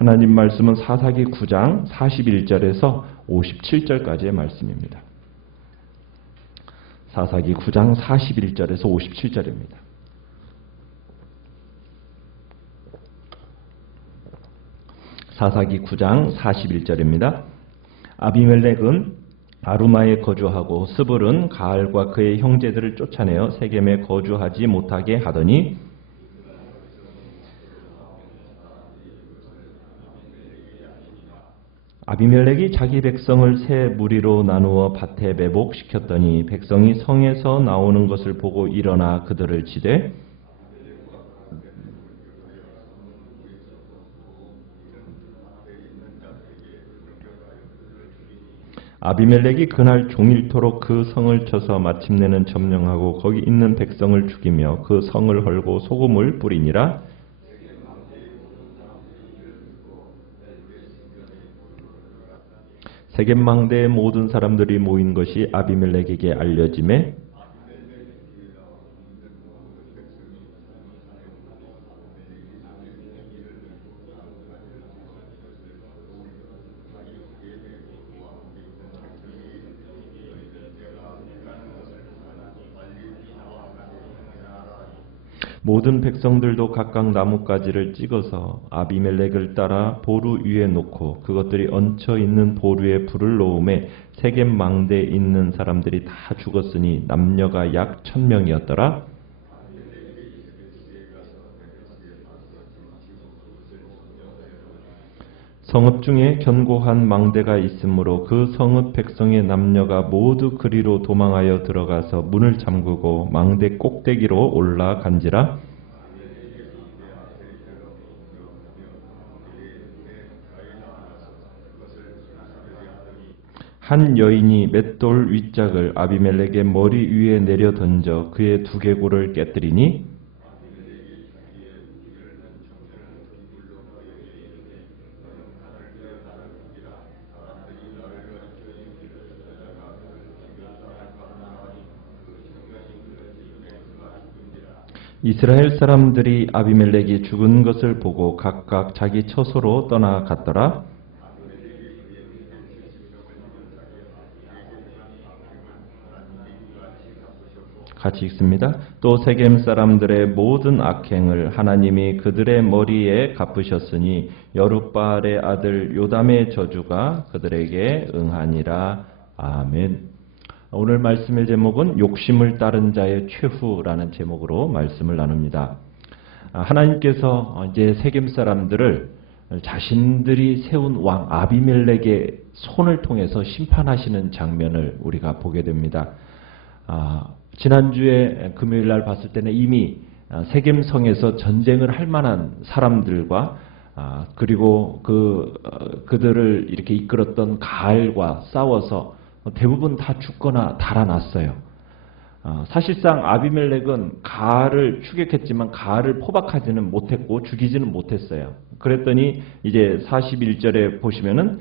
하나님 말씀은 사사기 9장 41절에서 57절까지의 말씀입니다. 사사기 9장 41절에서 57절입니다. 사사기 9장 41절입니다. 아비멜렉은 아루마에 거주하고 스불은 가알과 그의 형제들을 쫓아내어 세겜에 거주하지 못하게 하더니 아비멜렉이 자기 백성을 세 무리로 나누어 밭에 매복시켰더니 백성이 성에서 나오는 것을 보고 일어나 그들을 치되 아비멜렉이 그날 종일토록 그 성을 쳐서 마침내는 점령하고 거기 있는 백성을 죽이며 그 성을 헐고 소금을 뿌리니라. 세겜 망대에 모든 사람들이 모인 것이 아비멜렉에게 알려지매 모든 백성들도 각각 나뭇가지를 찍어서 아비멜렉을 따라 보루 위에 놓고 그것들이 얹혀 있는 보루에 불을 놓음에 세겜 망대에 있는 사람들이 다 죽었으니 남녀가 약 1000명이었더라. 성읍 중에 견고한 망대가 있으므로 그 성읍 백성의 남녀가 모두 그리로 도망하여 들어가서 문을 잠그고 망대 꼭대기로 올라간지라. 한 여인이 맷돌 윗짝을 아비멜렉의 머리 위에 내려 던져 그의 두개골을 깨뜨리니 이스라엘 사람들이 아비멜렉이 죽은 것을 보고 각각 자기 처소로 떠나갔더라. 같이 읽습니다. 또 세겜 사람들의 모든 악행을 하나님이 그들의 머리에 갚으셨으니 여룻바알의 아들 요담의 저주가 그들에게 응하니라. 아멘. 오늘 말씀의 제목은 욕심을 따른 자의 최후라는 제목으로 말씀을 나눕니다. 하나님께서 이제 세겜 사람들을 자신들이 세운 왕 아비멜렉의 손을 통해서 심판하시는 장면을 우리가 보게 됩니다. 지난주에 금요일 날 봤을 때는 이미 세겜 성에서 전쟁을 할 만한 사람들과 그리고 그들을 이렇게 이끌었던 가알과 싸워서 대부분 다 죽거나 달아났어요. 사실상 아비멜렉은 가알을 추격했지만 가알을 포박하지는 못했고 죽이지는 못했어요. 그랬더니 이제 41절에 보시면은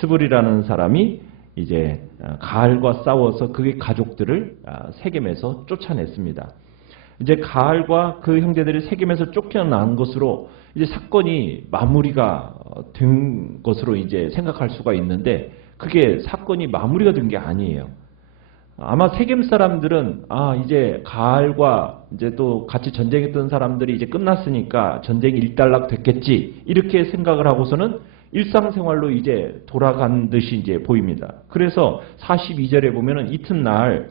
스불이라는 사람이 이제 가알과 싸워서 그의 가족들을 세겜에서 쫓아냈습니다. 이제 가알과 그 형제들이 세겜에서 쫓겨난 것으로 이제 사건이 마무리가 된 것으로 이제 생각할 수가 있는데 그게 사건이 마무리가 된 게 아니에요. 아마 세겜 사람들은 이제 가알과 이제 또 같이 전쟁했던 사람들이 이제 끝났으니까 전쟁이 일단락 됐겠지 이렇게 생각을 하고서는 일상생활로 이제 돌아간 듯이 이제 보입니다. 그래서 42절에 보면은 이튿날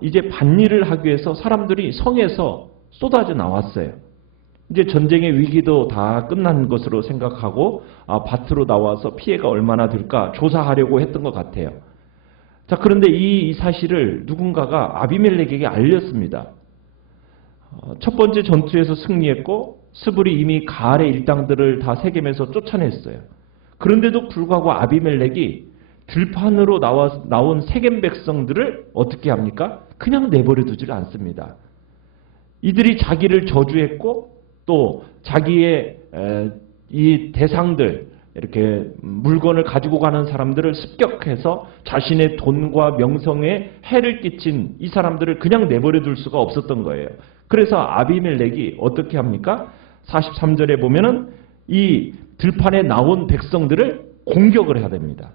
이제 밭일을 하기 위해서 사람들이 성에서 쏟아져 나왔어요. 이제 전쟁의 위기도 다 끝난 것으로 생각하고 밭으로 나와서 피해가 얼마나 될까 조사하려고 했던 것 같아요. 자, 그런데 이 사실을 누군가가 아비멜렉에게 알렸습니다. 첫 번째 전투에서 승리했고 스불이 이미 가알의 일당들을 다 세겜에서 쫓아냈어요. 그런데도 불구하고 아비멜렉이 들판으로 나온 세겜 백성들을 어떻게 합니까? 그냥 내버려 두질 않습니다. 이들이 자기를 저주했고 또 자기의 이 대상들 이렇게 물건을 가지고 가는 사람들을 습격해서 자신의 돈과 명성에 해를 끼친 이 사람들을 그냥 내버려 둘 수가 없었던 거예요. 그래서 아비멜렉이 어떻게 합니까? 43절에 보면은 이 들판에 나온 백성들을 공격을 해야 됩니다.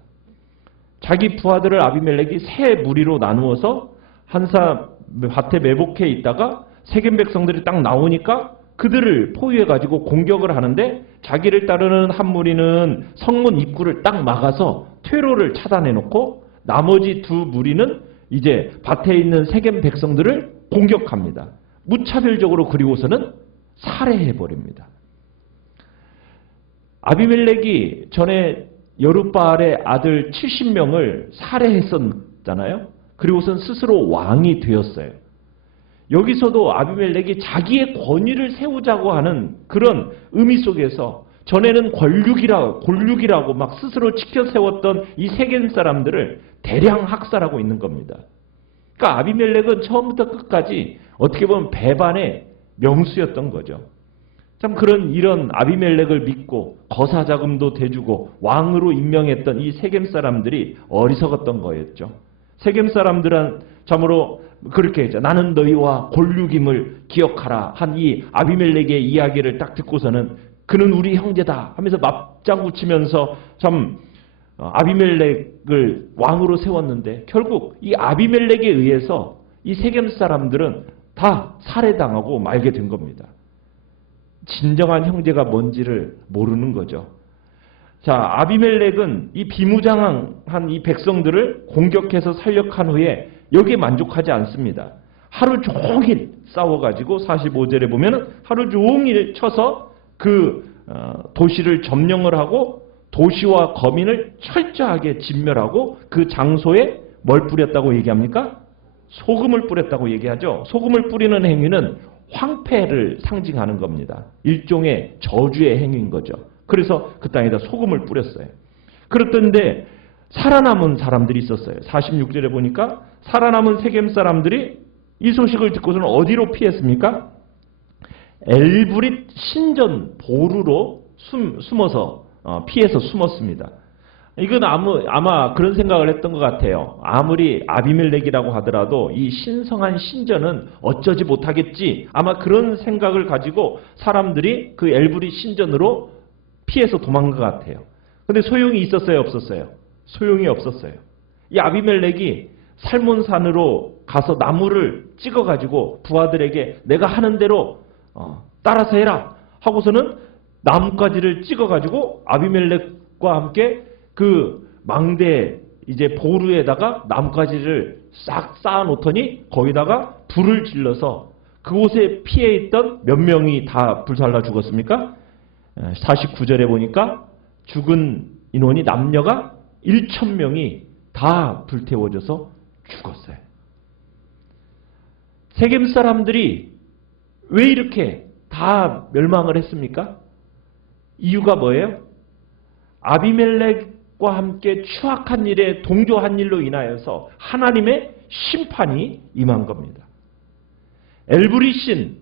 자기 부하들을 아비멜렉이 세 무리로 나누어서 한 밭에 매복해 있다가 세겜 백성들이 딱 나오니까 그들을 포위해가지고 공격을 하는데 자기를 따르는 한 무리는 성문 입구를 딱 막아서 퇴로를 차단해놓고 나머지 두 무리는 이제 밭에 있는 세겜 백성들을 공격합니다. 무차별적으로 그리고서는 살해해버립니다. 아비멜렉이 전에 여룻바알의 아들 70명을 살해했었잖아요. 그리고선 스스로 왕이 되었어요. 여기서도 아비멜렉이 자기의 권위를 세우자고 하는 그런 의미 속에서 전에는 골육이라고 막 스스로 지켜 세웠던 이 세겜 사람들을 대량 학살하고 있는 겁니다. 그러니까 아비멜렉은 처음부터 끝까지 어떻게 보면 배반의 명수였던 거죠. 참 이런 아비멜렉을 믿고 거사자금도 대주고 왕으로 임명했던 이 세겜 사람들이 어리석었던 거였죠. 세겜 사람들은 참으로 그렇게 했죠. 나는 너희와 골육임을 기억하라 한 이 아비멜렉의 이야기를 딱 듣고서는 그는 우리 형제다 하면서 맞장구 치면서 참 아비멜렉을 왕으로 세웠는데 결국 이 아비멜렉에 의해서 이 세겜 사람들은 다 살해당하고 말게 된 겁니다. 진정한 형제가 뭔지를 모르는 거죠. 자, 아비멜렉은 이 비무장한 이 백성들을 공격해서 살력한 후에 여기에 만족하지 않습니다. 하루 종일 싸워가지고 45절에 보면은 하루 종일 쳐서 그 도시를 점령을 하고 도시와 거민을 철저하게 진멸하고 그 장소에 뭘 뿌렸다고 얘기합니까? 소금을 뿌렸다고 얘기하죠. 소금을 뿌리는 행위는 황폐를 상징하는 겁니다. 일종의 저주의 행위인 거죠. 그래서 그 땅에다 소금을 뿌렸어요. 그렇던데 살아남은 사람들이 있었어요. 46절에 보니까 살아남은 세겜 사람들이 이 소식을 듣고서는 어디로 피했습니까? 엘브릿 신전 보루로 피해서 숨었습니다. 이건 아마 그런 생각을 했던 것 같아요. 아무리 아비멜렉이라고 하더라도 이 신성한 신전은 어쩌지 못하겠지. 아마 그런 생각을 가지고 사람들이 그 엘브릿 신전으로 피해서 도망간 것 같아요. 근데 소용이 있었어요, 없었어요? 소용이 없었어요. 이 아비멜렉이 살몬산으로 가서 나무를 찍어가지고 부하들에게 내가 하는 대로 따라서 해라 하고서는 나뭇가지를 찍어가지고 아비멜렉과 함께 그 망대 이제 보루에다가 나뭇가지를 싹 쌓아 놓더니 거기다가 불을 질러서 그곳에 피해 있던 몇 명이 다 불살라 죽었습니까? 49절에 보니까 죽은 인원이 남녀가 1,000명이 다 불태워져서 죽었어요. 세겜 사람들이 왜 이렇게 다 멸망을 했습니까? 이유가 뭐예요? 아비멜렉과 함께 추악한 일에 동조한 일로 인하여서 하나님의 심판이 임한 겁니다. 엘브릿 신,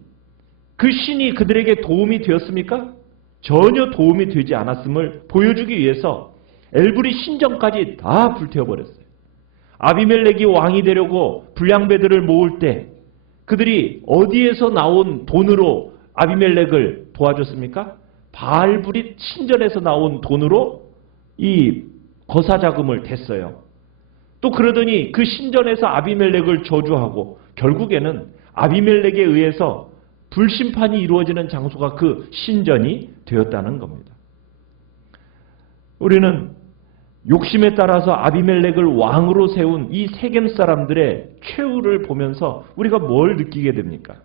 그 신이 그들에게 도움이 되었습니까? 전혀 도움이 되지 않았음을 보여주기 위해서 엘브릿 신전까지 다 불태워버렸어요. 아비멜렉이 왕이 되려고 불량배들을 모을 때 그들이 어디에서 나온 돈으로 아비멜렉을 도와줬습니까? 바알브릿 신전에서 나온 돈으로 이 거사자금을 댔어요. 또 그러더니 그 신전에서 아비멜렉을 저주하고 결국에는 아비멜렉에 의해서 불심판이 이루어지는 장소가 그 신전이 되었다는 겁니다. 우리는 욕심에 따라서 아비멜렉을 왕으로 세운 이 세겜 사람들의 최후를 보면서 우리가 뭘 느끼게 됩니까?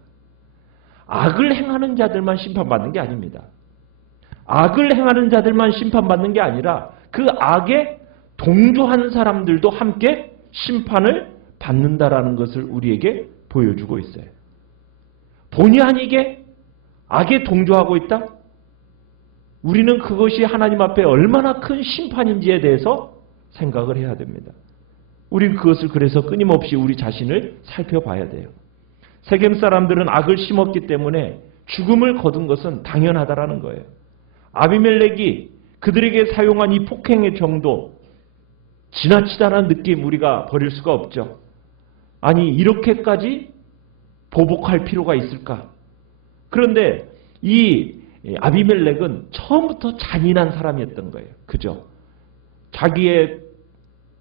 악을 행하는 자들만 심판받는 게 아닙니다. 악을 행하는 자들만 심판받는 게 아니라 그 악에 동조한 사람들도 함께 심판을 받는다라는 것을 우리에게 보여주고 있어요. 본의 아니게 악에 동조하고 있다? 우리는 그것이 하나님 앞에 얼마나 큰 심판인지에 대해서 생각을 해야 됩니다. 우리는 그것을 그래서 끊임없이 우리 자신을 살펴봐야 돼요. 세겜 사람들은 악을 심었기 때문에 죽음을 거둔 것은 당연하다라는 거예요. 아비멜렉이 그들에게 사용한 이 폭행의 정도, 지나치다는 느낌 우리가 버릴 수가 없죠. 아니 이렇게까지 보복할 필요가 있을까? 그런데 이 아비멜렉은 처음부터 잔인한 사람이었던 거예요. 그죠? 자기의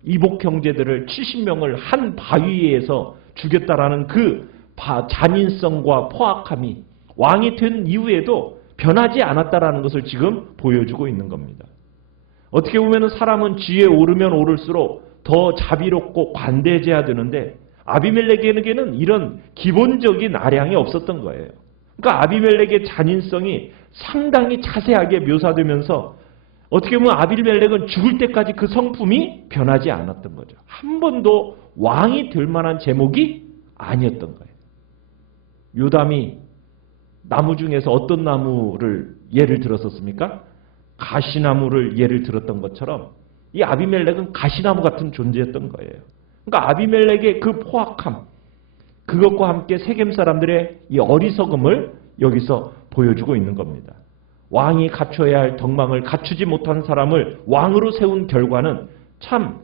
이복 형제들을 70명을 한 바위에서 죽였다라는 그 잔인성과 포악함이 왕이 된 이후에도 변하지 않았다라는 것을 지금 보여주고 있는 겁니다. 어떻게 보면 사람은 지위에 오르면 오를수록 더 자비롭고 관대해져야 되는데 아비멜렉에게는 이런 기본적인 아량이 없었던 거예요. 그러니까 아비멜렉의 잔인성이 상당히 자세하게 묘사되면서 어떻게 보면 아비멜렉은 죽을 때까지 그 성품이 변하지 않았던 거죠. 한 번도 왕이 될 만한 제목이 아니었던 거예요. 요담이 나무 중에서 어떤 나무를 예를 들었었습니까? 가시나무를 예를 들었던 것처럼 이 아비멜렉은 가시나무 같은 존재였던 거예요. 그러니까 아비멜렉의 그 포악함, 그것과 함께 세겜 사람들의 이 어리석음을 여기서 보여주고 있는 겁니다. 왕이 갖춰야 할 덕망을 갖추지 못한 사람을 왕으로 세운 결과는 참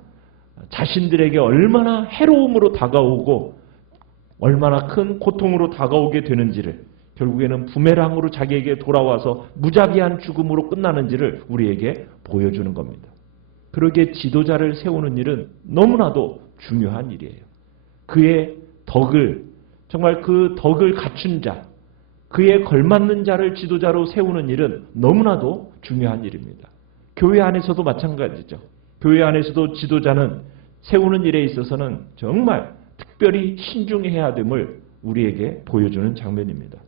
자신들에게 얼마나 해로움으로 다가오고 얼마나 큰 고통으로 다가오게 되는지를, 결국에는 부메랑으로 자기에게 돌아와서 무자비한 죽음으로 끝나는지를 우리에게 보여주는 겁니다. 그러기에 지도자를 세우는 일은 너무나도 중요한 일이에요. 그의 덕을, 정말 그 덕을 갖춘 자, 그에 걸맞는 자를 지도자로 세우는 일은 너무나도 중요한 일입니다. 교회 안에서도 마찬가지죠. 교회 안에서도 지도자는 세우는 일에 있어서는 정말 특별히 신중해야 됨을 우리에게 보여주는 장면입니다.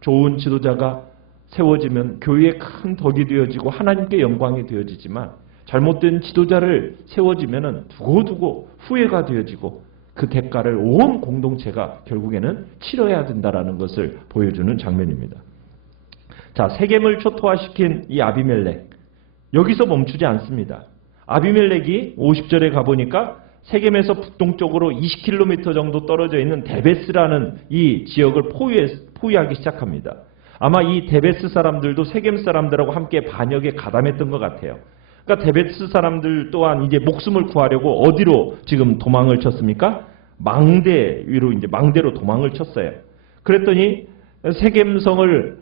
좋은 지도자가 세워지면 교회에 큰 덕이 되어지고 하나님께 영광이 되어지지만 잘못된 지도자를 세워지면 두고두고 후회가 되어지고 그 대가를 온 공동체가 결국에는 치러야 된다는 것을 보여주는 장면입니다. 자, 세겜을 초토화시킨 이 아비멜렉, 여기서 멈추지 않습니다. 아비멜렉이 50절에 가보니까 세겜에서 북동쪽으로 20km 정도 떨어져 있는 데베스라는 이 지역을 포위하기 시작합니다. 아마 이 데베스 사람들도 세겜 사람들하고 함께 반역에 가담했던 것 같아요. 그러니까 데베스 사람들 또한 이제 목숨을 구하려고 어디로 지금 도망을 쳤습니까? 망대 위로, 이제 망대로 도망을 쳤어요. 그랬더니 세겜성을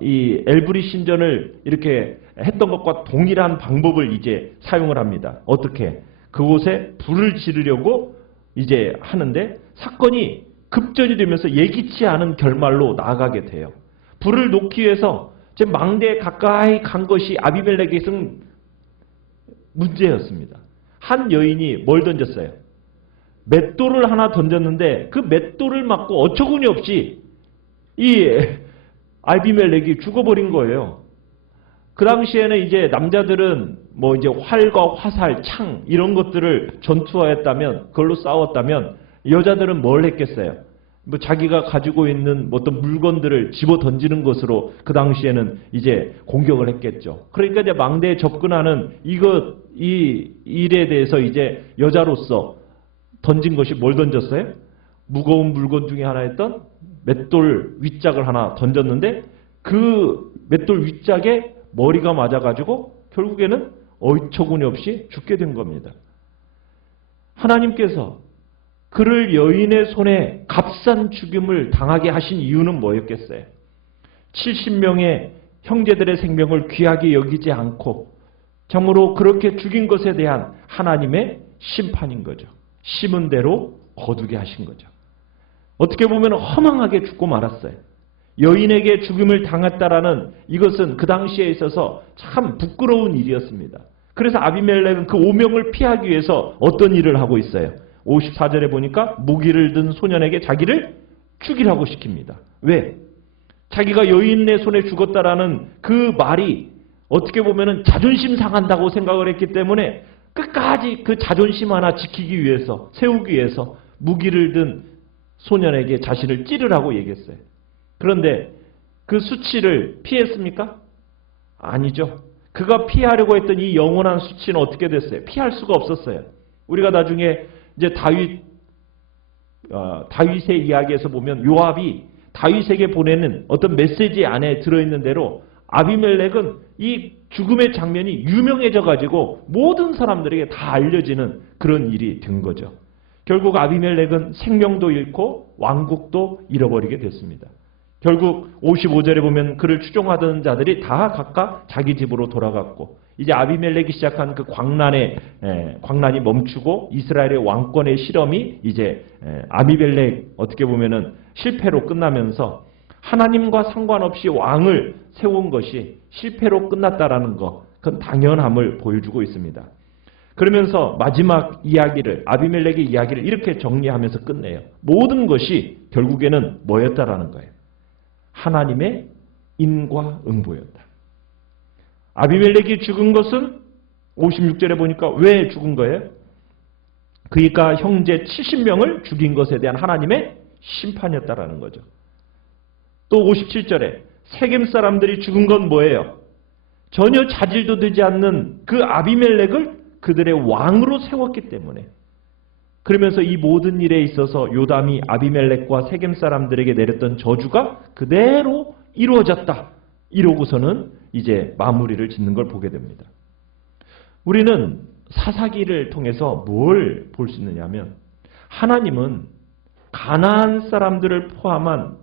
이 엘브리 신전을 이렇게 했던 것과 동일한 방법을 이제 사용을 합니다. 어떻게? 그곳에 불을 지르려고 이제 하는데 사건이 급전이 되면서 예기치 않은 결말로 나아가게 돼요. 불을 놓기 위해서 제 망대에 가까이 간 것이 아비멜렉에게는 문제였습니다. 한 여인이 뭘 던졌어요? 맷돌을 하나 던졌는데 그 맷돌을 맞고 어처구니 없이 이 아비멜렉이 죽어버린 거예요. 그 당시에는 이제 남자들은 뭐 이제 활과 화살, 창 이런 것들을 전투하였다면, 그걸로 싸웠다면 여자들은 뭘 했겠어요? 뭐 자기가 가지고 있는 어떤 물건들을 집어 던지는 것으로 그 당시에는 이제 공격을 했겠죠. 그러니까 이제 망대에 접근하는 이 일에 대해서 이제 여자로서 던진 것이 뭘 던졌어요? 무거운 물건 중에 하나였던 맷돌 윗짝을 하나 던졌는데 그 맷돌 윗짝에 머리가 맞아가지고 결국에는 어처구니 없이 죽게 된 겁니다. 하나님께서 그를 여인의 손에 값싼 죽임을 당하게 하신 이유는 뭐였겠어요? 70명의 형제들의 생명을 귀하게 여기지 않고 참으로 그렇게 죽인 것에 대한 하나님의 심판인 거죠. 심은 대로 거두게 하신 거죠. 어떻게 보면 허망하게 죽고 말았어요. 여인에게 죽임을 당했다라는 이것은 그 당시에 있어서 참 부끄러운 일이었습니다. 그래서 아비멜렉은 그 오명을 피하기 위해서 어떤 일을 하고 있어요? 54절에 보니까 무기를 든 소년에게 자기를 죽이라고 시킵니다. 왜? 자기가 여인의 손에 죽었다라는 그 말이 어떻게 보면 자존심 상한다고 생각을 했기 때문에 끝까지 그 자존심 하나 지키기 위해서, 세우기 위해서 무기를 든 소년에게 자신을 찌르라고 얘기했어요. 그런데 그 수치를 피했습니까? 아니죠. 그가 피하려고 했던 이 영원한 수치는 어떻게 됐어요? 피할 수가 없었어요. 우리가 나중에 이제 다윗의 이야기에서 보면 요압이 다윗에게 보내는 어떤 메시지 안에 들어있는 대로 아비멜렉은 이 죽음의 장면이 유명해져 가지고 모든 사람들에게 다 알려지는 그런 일이 된 거죠. 결국 아비멜렉은 생명도 잃고 왕국도 잃어버리게 됐습니다. 결국 55절에 보면 그를 추종하던 자들이 다 각각 자기 집으로 돌아갔고 이제 아비멜렉이 시작한 그 광란이 멈추고 이스라엘의 왕권의 실험이 이제 아비멜렉 어떻게 보면은 실패로 끝나면서 하나님과 상관없이 왕을 세운 것이 실패로 끝났다라는 것, 그건 당연함을 보여주고 있습니다. 그러면서 마지막 이야기를 아비멜렉의 이야기를 이렇게 정리하면서 끝내요. 모든 것이 결국에는 뭐였다라는 거예요. 하나님의 인과응보였다. 아비멜렉이 죽은 것은 56절에 보니까 왜 죽은 거예요? 그러니까 형제 70명을 죽인 것에 대한 하나님의 심판이었다라는 거죠. 또 57절에 세겜 사람들이 죽은 건 뭐예요? 전혀 자질도 되지 않는 그 아비멜렉을 그들의 왕으로 세웠기 때문에. 그러면서 이 모든 일에 있어서 요담이 아비멜렉과 세겜 사람들에게 내렸던 저주가 그대로 이루어졌다. 이러고서는 이제 마무리를 짓는 걸 보게 됩니다. 우리는 사사기를 통해서 뭘 볼 수 있느냐 하면 하나님은 가나안 사람들을 포함한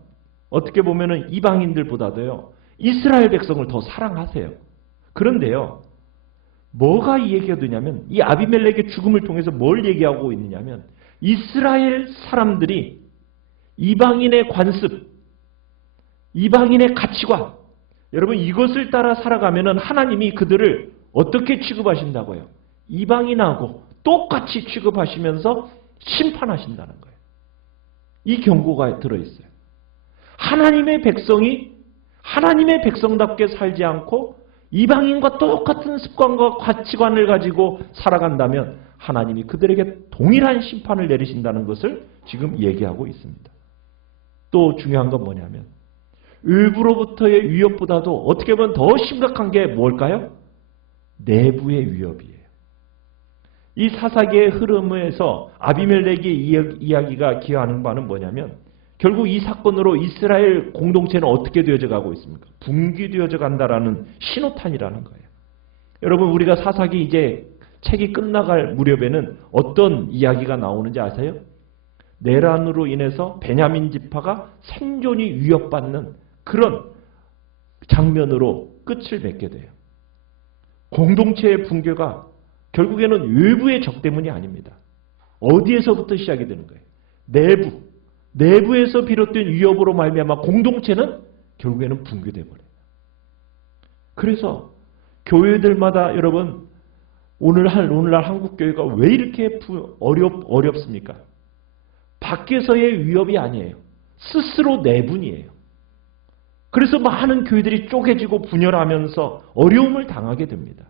어떻게 보면은 이방인들보다도요 이스라엘 백성을 더 사랑하세요. 그런데요 뭐가 이 얘기가 되냐면 이 아비멜렉의 죽음을 통해서 뭘 얘기하고 있느냐면 이스라엘 사람들이 이방인의 관습, 이방인의 가치관, 여러분 이것을 따라 살아가면은 하나님이 그들을 어떻게 취급하신다고요? 이방인하고 똑같이 취급하시면서 심판하신다는 거예요. 이 경고가 들어있어요. 하나님의 백성이 하나님의 백성답게 살지 않고 이방인과 똑같은 습관과 가치관을 가지고 살아간다면 하나님이 그들에게 동일한 심판을 내리신다는 것을 지금 얘기하고 있습니다. 또 중요한 건 뭐냐면 외부로부터의 위협보다도 어떻게 보면 더 심각한 게 뭘까요? 내부의 위협이에요. 이 사사기의 흐름에서 아비멜렉의 이야기가 기여하는 바는 뭐냐면 결국 이 사건으로 이스라엘 공동체는 어떻게 되어져 가고 있습니까? 붕괴되어져 간다라는 신호탄이라는 거예요. 여러분 우리가 사사기 이제 책이 끝나갈 무렵에는 어떤 이야기가 나오는지 아세요? 내란으로 인해서 베냐민 지파가 생존이 위협받는 그런 장면으로 끝을 맺게 돼요. 공동체의 붕괴가 결국에는 외부의 적 때문이 아닙니다. 어디에서부터 시작이 되는 거예요? 내부에서 비롯된 위협으로 말미암아 공동체는 결국에는 붕괴돼 버려요. 그래서 교회들마다 여러분 오늘날 한국 교회가 왜 이렇게 어렵습니까? 밖에서의 위협이 아니에요. 스스로 내분이에요. 그래서 많은 교회들이 쪼개지고 분열하면서 어려움을 당하게 됩니다.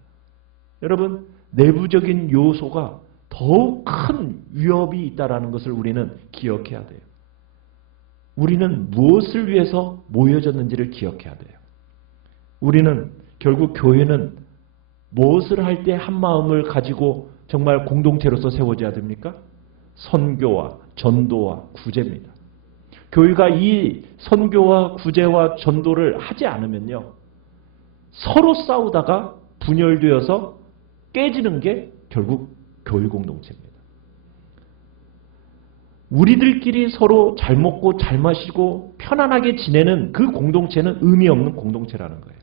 여러분 내부적인 요소가 더욱 큰 위협이 있다는 것을 우리는 기억해야 돼요. 우리는 무엇을 위해서 모여졌는지를 기억해야 돼요. 우리는 결국 교회는 무엇을 할 때 한 마음을 가지고 정말 공동체로서 세워져야 됩니까? 선교와 전도와 구제입니다. 교회가 이 선교와 구제와 전도를 하지 않으면요. 서로 싸우다가 분열되어서 깨지는 게 결국 교회 공동체입니다. 우리들끼리 서로 잘 먹고 잘 마시고 편안하게 지내는 그 공동체는 의미 없는 공동체라는 거예요.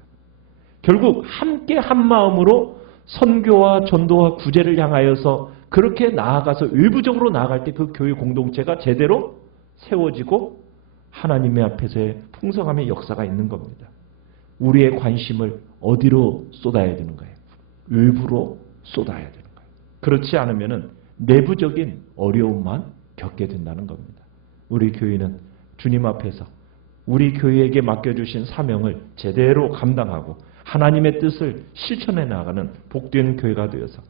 결국 함께 한 마음으로 선교와 전도와 구제를 향하여서 그렇게 나아가서 외부적으로 나아갈 때 그 교회 공동체가 제대로 세워지고 하나님의 앞에서의 풍성함의 역사가 있는 겁니다. 우리의 관심을 어디로 쏟아야 되는 거예요? 외부로 쏟아야 되는 거예요. 그렇지 않으면 내부적인 어려움만 겪게 된다는 겁니다. 우리 교회는 주님 앞에서 우리 교회에게 맡겨주신 사명을 제대로 감당하고 하나님의 뜻을 실천해 나가는 복된 교회가 되어서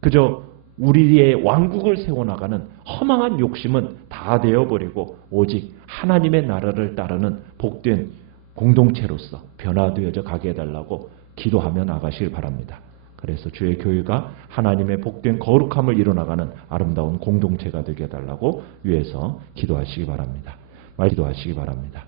그저 우리의 왕국을 세워나가는 허망한 욕심은 다 되어버리고 오직 하나님의 나라를 따르는 복된 공동체로서 변화되어져 가게 해달라고 기도하며 나가시길 바랍니다. 그래서 주의 교회가 하나님의 복된 거룩함을 이뤄나가는 아름다운 공동체가 되게 해달라고 위해서 기도하시기 바랍니다. 기도하시기 바랍니다.